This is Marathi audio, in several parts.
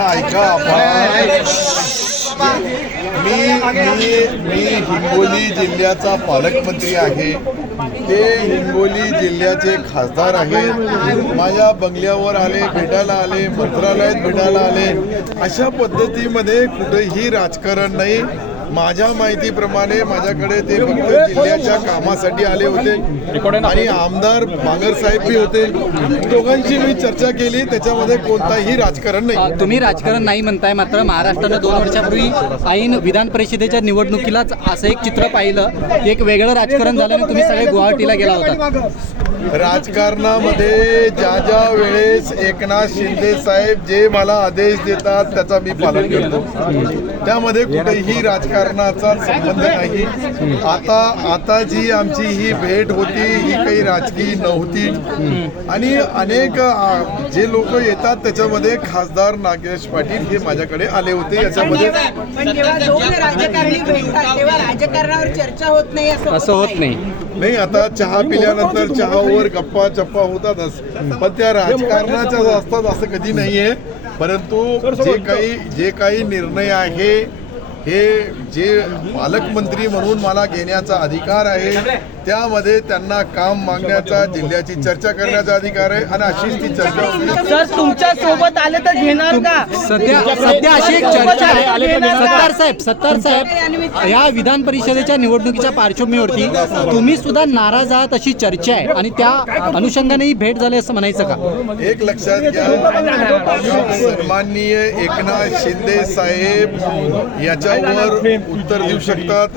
ऐका मी हिंगोली जिल्ह्याचा पालकमंत्री आहे। ते हिंगोली जिल्ह्याचे खासदार आहेत। माझ्या बंगल्यावर आले, भेटायला आले, मंत्रालयात भेटायला आले। अशा पद्धतीमध्ये कुठेही राजकारण नाही। माझ्या माहितीप्रमाणे माझ्याकडे ते फक्त जिल्ह्याच्या कामासाठी आले होते आणि आमदार बांगर साहेब बी होते। दोघांची मी चर्चा केली, त्याच्यामध्ये कोणताही राजकारण नाही। तुम्ही राजकारण नाही म्हणताय, मात्र महाराष्ट्रानं 2 वर्षापूर्वी ऐन विधान परिषदेच्या निवडणुकीलाच असं एक चित्र पाहिलं, एक वेगळं राजकारण झालं आणि तुम्ही सगळे गुवाहाटीला गेला होता। राजकारणामध्ये ज्या वेळेस एकनाथ शिंदे साहेब जे मला आदेश देतात त्याचा मी पालन करतो। त्यामध्ये कुठेही राजकारणाचा संबंध नाही। आता जी आमची ही भेट होती ही काही राजकीय नव्हती आणि अनेक जे लोक येतात त्याच्यामध्ये खासदार नागेश पाटील हे माझ्याकडे आले होते। याच्यामध्ये राजकारणावर चर्चा होत नाही असं होत नाही। आता चहा पिल्यानंतर चहावर गप्पा चप्पा होतातच, पण त्या राजकारणाच्या असतात असं कधी नाहीये। परंतु जे काही निर्णय आहे हे जे पालकमंत्री म्हणून मला घेण्याचा अधिकार आहे, त्यामध्ये त्यांना काम मागण्याचा, जिल्ह्याची चर्चा करण्याचा अधिकार आहे आणि अशीच ती चर्चा होती। सर तुमच्या सोबत आले तर घेणार का? सध्या अशी एक चर्चा आहे सत्तार साहेब या विधान परिषदेच्या निवडणुकीच्या पार्श्वभूमीवरती तुम्ही सुद्धा नाराज आहात अशी चर्चा आहे आणि त्या अनुषंगाने ही भेट झाली असं म्हणायचं का? एक लक्षात घ्या, सन्माननीय एकनाथ शिंदे साहेब याच्यावर उत्तर देऊ शकतात।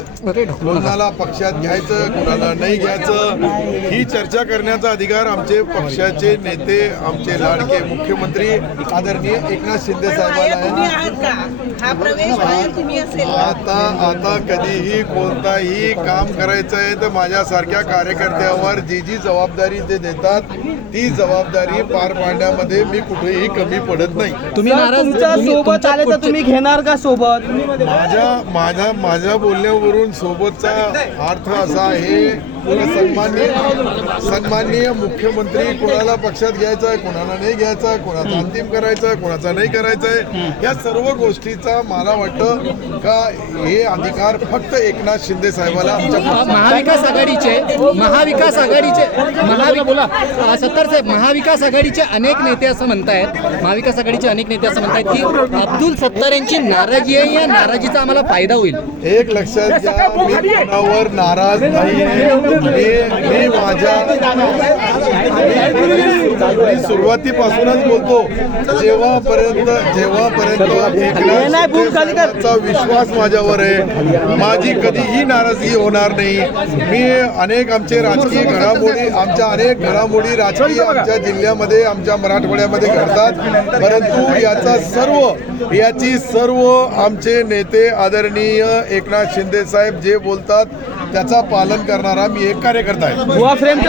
कोणाला पक्षात घ्यायचं, कोणाला नाही घ्यायचं, ही चर्चा करण्याचा अधिकार आमचे पक्षाचे नेते, आमचे लाडके मुख्यमंत्री आदरणीय एकनाथ शिंदे साहेबांना आहे। आता कधीही कोणताही काम करायचं आहे तर माझ्यासारख्या कार्यकर्त्यावर जी जबाबदारी ते देतात ती जबाबदारी पार पाडण्यामध्ये मी कुठेही कमी पडत नाही। तुम्ही तुमच्या सोबत आले तर तुम्ही घेणार का सोबत? माझ्या बोलण्यावरून सोबतचा अर्थ असा आहे, सन्माननीय मुख्यमंत्री कोणाला पक्षात घ्यायचा आहे, कोणाला नाही घ्यायचा आहे, कोणाचा अंतिम करायचा आहे, कोणाचा नाही करायचा आहे, या सर्व गोष्टीचा मला वाटतं का हे अधिकार फक्त एकनाथ शिंदे साहेबाला महाविकास आघाडीचे अनेक नेते असं म्हणतायत, की अब्दुल सत्तार यांची नाराजी आहे, या नाराजीचा आम्हाला फायदा होईल। एक लक्षात घ्या, मी कोणावर नाराज नाही। मी माझ्या सुरुवातीपासूनच बोलतो, जेव्हापर्यंत विश्वास माझ्यावर आहे, माझी कधीही नाराजगी होणार नाही। मी आमचे राजकीय घडामोडी, अनेक घडामोडी राजकीय आमच्या जिल्ह्यामध्ये, आमच्या मराठवाड्यामध्ये घडतात, परंतु याची सर्व आमचे नेते आदरणीय एकनाथ शिंदे साहेब जे बोलतात त्याचा पालन करणारा मी एक कार्यकर्ता आहे। गुवा फ्रेम